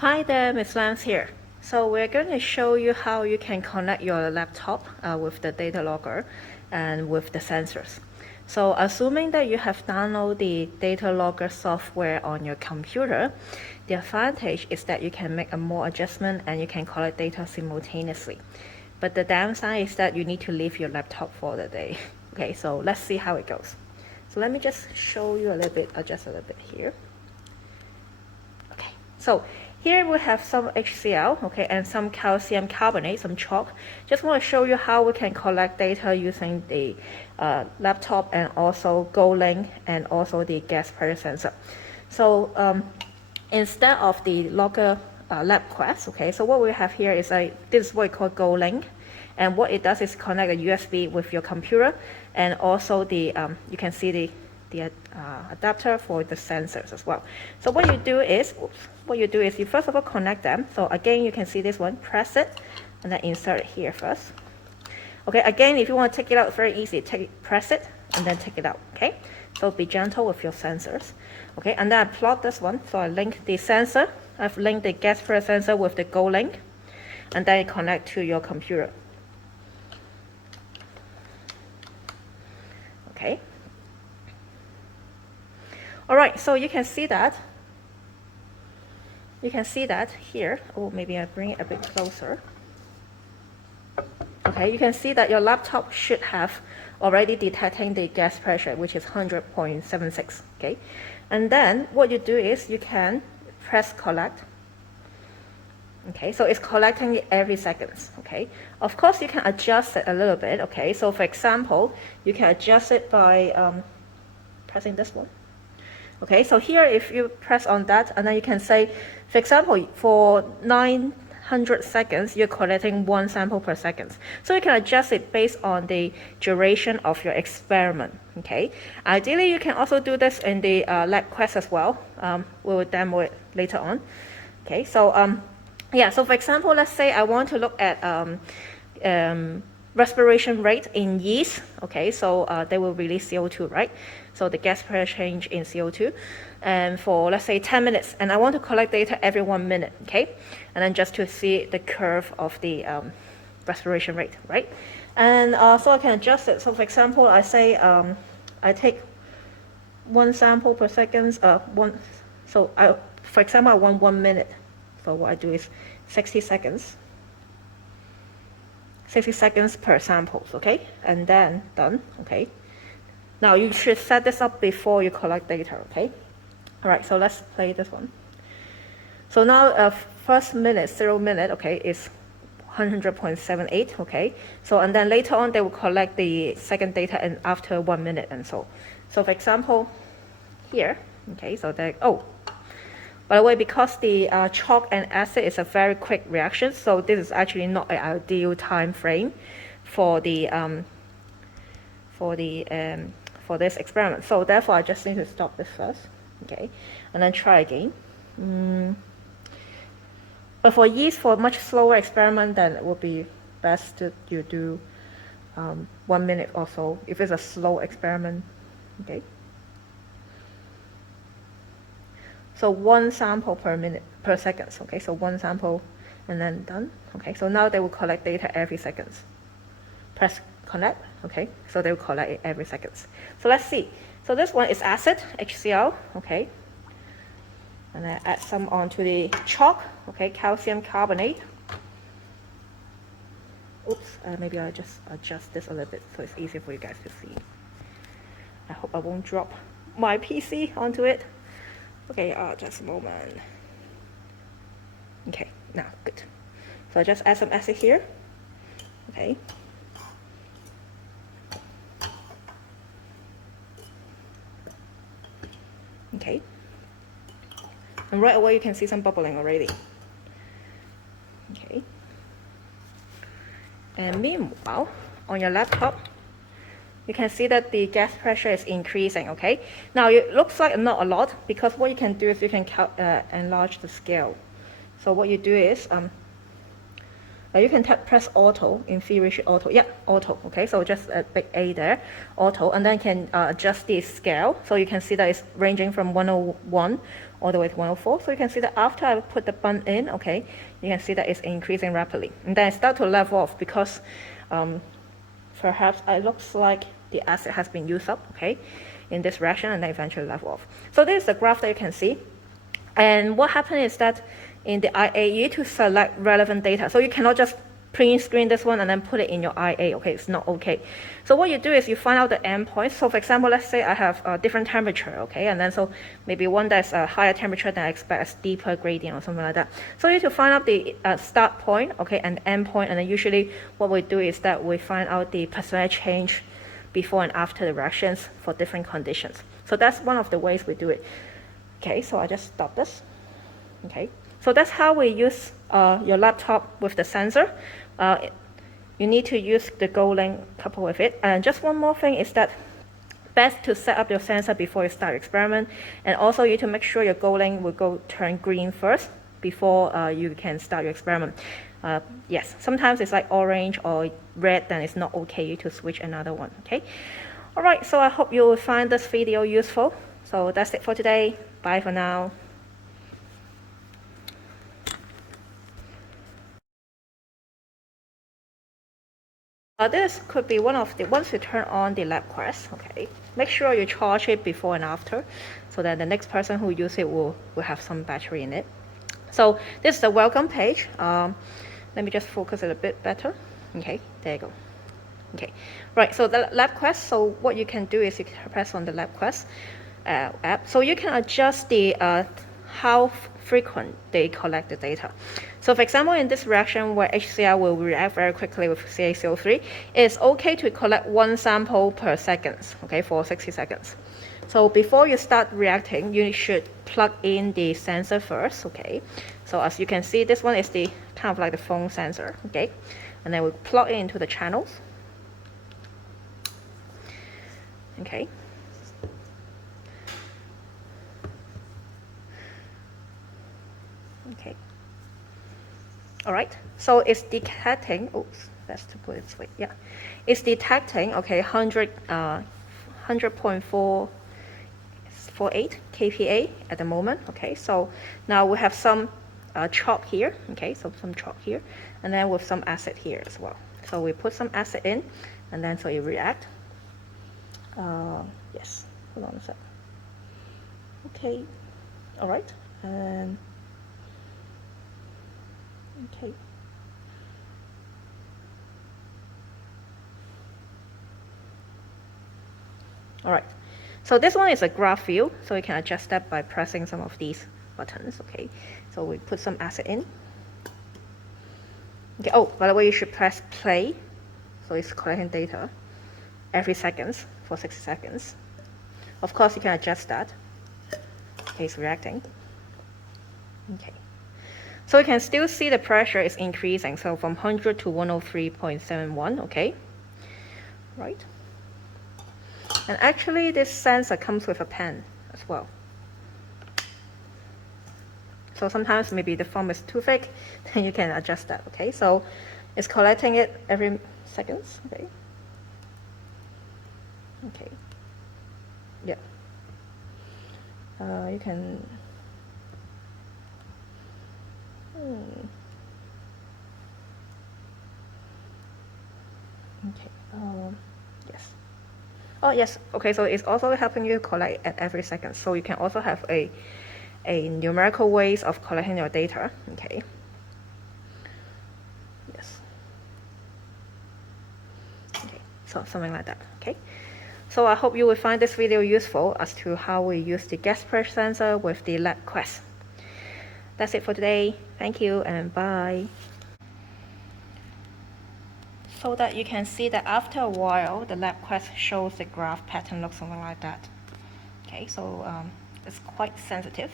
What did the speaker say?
Hi there, Ms. Lance here. So we're going to show you how you can connect your laptop with the data logger and with the sensors. So assuming that you have downloaded the data logger software on your computer, the advantage is that you can make a more adjustment and you can collect data simultaneously. But the downside is that you need to leave your laptop for the day. Okay, so let's see how it goes. So let me just show you a little bit, adjust a little bit here. Okay, so here we have some HCl, okay, and some calcium carbonate, some chalk. Just want to show you how we can collect data using the laptop and also GoLink and also the gas pressure sensor. So instead of the logger Labquest, okay, so what we have here is this is what we call GoLink, and what it does is connect a USB with your computer, and also the you can see the adapter for the sensors as well. So what you do is, you first of all connect them. So again, you can see this one, press it, and then insert it here first. Okay, again, if you want to take it out, it's very easy. Press it, and then take it out, okay? So be gentle with your sensors. Okay, and then I plot this one. So I link the sensor. I've linked the gas pressure sensor with the GoLink, and then connect to your computer. Okay. All right, so you can see that. You can see that here. Oh, maybe I bring it a bit closer. Okay, you can see that your laptop should have already detecting the gas pressure, which is 100.76. Okay, and then what you do is you can press collect. Okay, so it's collecting it every second. Okay, of course you can adjust it a little bit. Okay, so for example, you can adjust it by pressing this one. Okay, so here if you press on that, and then you can say, for example, for 900 seconds, you're collecting 1 sample per second. So you can adjust it based on the duration of your experiment. Okay, ideally you can also do this in the Labquest as well. We will demo it later on. Okay, so yeah, so for example, let's say I want to look at respiration rate in yeast. Okay, so they will release CO2, right? So the gas pressure change in CO2, and for let's say 10 minutes, and I want to collect data every 1 minute, okay? And then just to see the curve of the respiration rate, right? And so I can adjust it. So for example, I say I take 1 sample per second. For example, I want 1 minute. So what I do is 60 seconds. 60 seconds per samples, okay? And then done, okay? Now you should set this up before you collect data, okay? All right, so let's play this one. So now first minute, 0 minute, okay, is 100.78, okay? So, and then later on, they will collect the second data and after 1 minute and so. So for example, here, okay, so they, oh, by the way, because the chalk and acid is a very quick reaction, so this is actually not an ideal time frame for the for this experiment. So therefore, I just need to stop this first, okay, and then try again. But for yeast, for a much slower experiment, then it would be best to you do 1 minute or so if it's a slow experiment, okay. So 1 sample per minute, per second, okay? So 1 sample and then done, okay? So now they will collect data every second. Press connect, okay? So they will collect it every second. So let's see. So this one is acid, HCl, okay? And I add some onto the chalk, okay? Calcium carbonate. Oops, maybe I'll just adjust this a little bit so it's easier for you guys to see. I hope I won't drop my PC onto it. Okay, just a moment. Okay, now good. So I just add some acid here. Okay. Okay. And right away you can see some bubbling already. Okay. And meanwhile, on your laptop, you can see that the gas pressure is increasing, okay? Now, it looks like not a lot, because what you can do is you can enlarge the scale. So what you do is, You can press auto. In theory, auto. Yeah, auto. Okay, so just a big A there, auto, and then can adjust the scale. So you can see that it's ranging from 101 all the way to 104. So you can see that after I put the button in, okay, you can see that it's increasing rapidly, and then it starts to level off because perhaps it looks like the acid has been used up, okay, in this reaction, and then eventually level off. So this is the graph that you can see. And what happened is that in the IA, you need to select relevant data. So you cannot just print screen this one and then put it in your IA, okay, it's not okay. So what you do is you find out the endpoint. So for example, let's say I have a different temperature, okay, and then so maybe one that's a higher temperature than I expect, a steeper gradient or something like that. So you need to find out the start point, okay, and end point, and then usually what we do is that we find out the percentage change before and after the reactions for different conditions. So that's one of the ways we do it. Okay, so I just stop this. Okay, so that's how we use your laptop with the sensor. You need to use the Go link coupled with it. And just one more thing is that best to set up your sensor before you start your experiment. And also you need to make sure your Go link will turn green first before you can start your experiment. Yes, sometimes it's like orange or red, then it's not okay to switch another one. Okay. All right, so I hope you will find this video useful. So that's it for today. Bye for now. This could be one of the, once you turn on the Labquest, okay, make sure you charge it before and after, so that the next person who uses it will have some battery in it. So this is the welcome page. Let me just focus it a bit better. Okay, there you go. Okay, right, so the Labquest, so what you can do is you can press on the Labquest app. So you can adjust the how frequent they collect the data. So for example, in this reaction where HCl will react very quickly with CaCO3, it's okay to collect one sample per second, okay, for 60 seconds. So before you start reacting, you should plug in the sensor first, okay. So as you can see, this one is the kind of like the phone sensor, okay. And then we plug it into the channels. Okay. Okay. All right. So it's detecting. Oops, that's to put it this way. Yeah, it's detecting. Okay, 100.448 kPa at the moment. Okay. So now we have some chalk here. Okay. So some chalk here, and then with some acid here as well. So we put some acid in, and then so you react. Yes. Hold on a sec. Okay. All right. And okay. All right. So this one is a graph view, so you can adjust that by pressing some of these buttons. Okay. So we put some acid in. Okay. Oh, by the way, you should press play. So it's collecting data every seconds for 60 seconds. Of course, you can adjust that. Okay, it's reacting. Okay. So you can still see the pressure is increasing. So from 100 to 103.71, okay? Right. And actually this sensor comes with a pen as well. So sometimes maybe the foam is too thick, then you can adjust that, okay? So it's collecting it every seconds, okay? Okay. Yeah. You can okay. Yes. Oh yes. Okay. So it's also helping you collect at every second. So you can also have a numerical ways of collecting your data. Okay. Yes. Okay. So something like that. Okay. So I hope you will find this video useful as to how we use the gas pressure sensor with the Labquest. That's it for today. Thank you and bye. So that you can see that after a while, the Labquest shows the graph pattern looks something like that. Okay, so it's quite sensitive.